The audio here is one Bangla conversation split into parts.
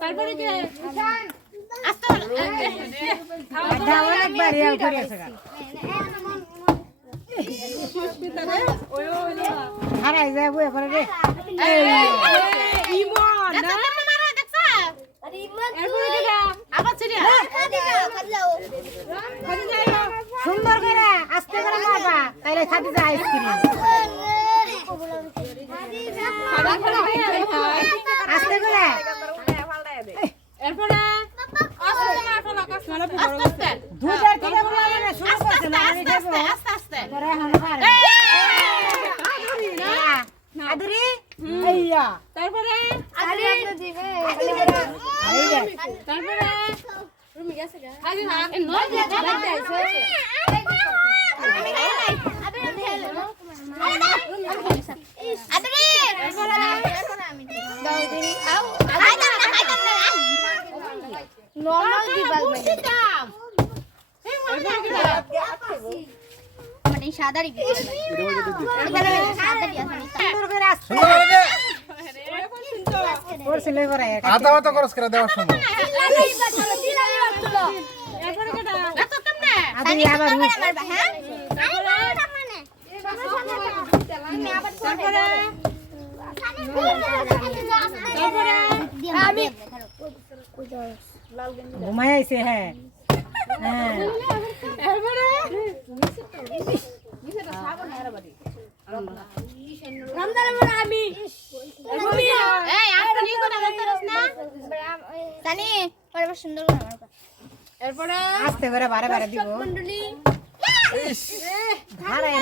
তারপরে কে হারাই যাবো এবারে রে সুন্দর করে আস্তে করে মারবা তাইলে খাদি যায় আইসক্রিম আস্তে করে এরপরে দুধের থেকে বলে না শুরু করছে না আমি খাবো আস্তে তোরা এখন পারে আদুরি আইয়া তারপরে তারপরে রুমি গেছে গা আগে না নয় যে লাগতে আইছে নরমাল দিবাল মানে সাদারি আধা আধা খরচ করে দেওয়ার সময় ঘুমাই আইছে হ্যাঁ এরপরে আস্তে করে বারে বারে দিব হারাই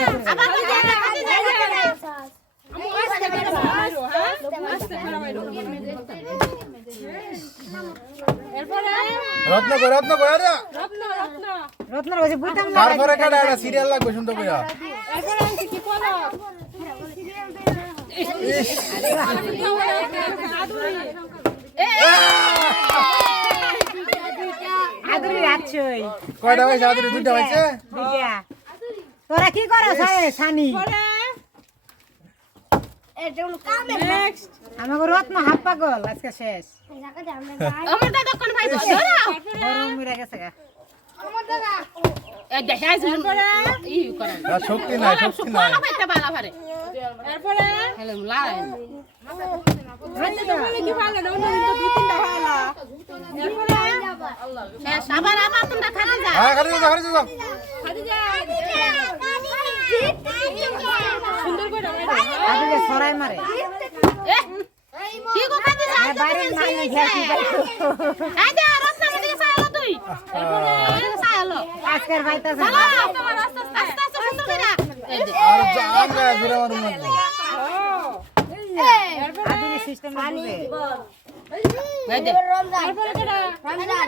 রত্ন কই রত্ন কই আরে রত্নের কাছে বুঝতাম না তারপরে কাটা একটা সিরিয়াল লাগবে সুন্দর কইরা এরপরে আনছি কি করো আদুরি রাখছই কয়টা হইছে আদুরি দুইটা হইছে দুইটা তোরা কি করছ সানি নেক্সট আমাকে রত্ন হাফ পাগল আজকে শেষ আমার দাদা কোন ভাই ধরো গরম মিরা গেছে গা এ দেখাই শুন করে ই করে আর শক্তি নাই শক্তি নাই কোন ভাইটা বালা পারে এরপরে হ্যালো লাই হাতে তো বলে কি ভালো না অন্য তো দুই তিনটা ভালো এরপরে শেষ আবার তোমরা খালি যা হ্যাঁ খালি যাও খালি যাও খালি যা সুন্দর করে আদুরে সরাই মারে কি গো খালি যা বাইরে মাইনে ঘাটি এই দে রত্ন মধ্যে সাইলো তুই এরপরে সাইলো আজকের ভাইতা আস্তে আস্তে সুন্দর করে এই দে আর জাম না জুরা মারুম না আদুরে সিস্টেম দিবে এই দে এরপরে কেডা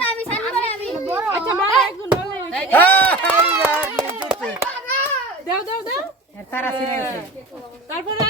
আমি সানি করে আমি আচ্ছা মা একজন বলে হ্যাঁ দাও দাও দাও তারা সিরিয়াস তারপরে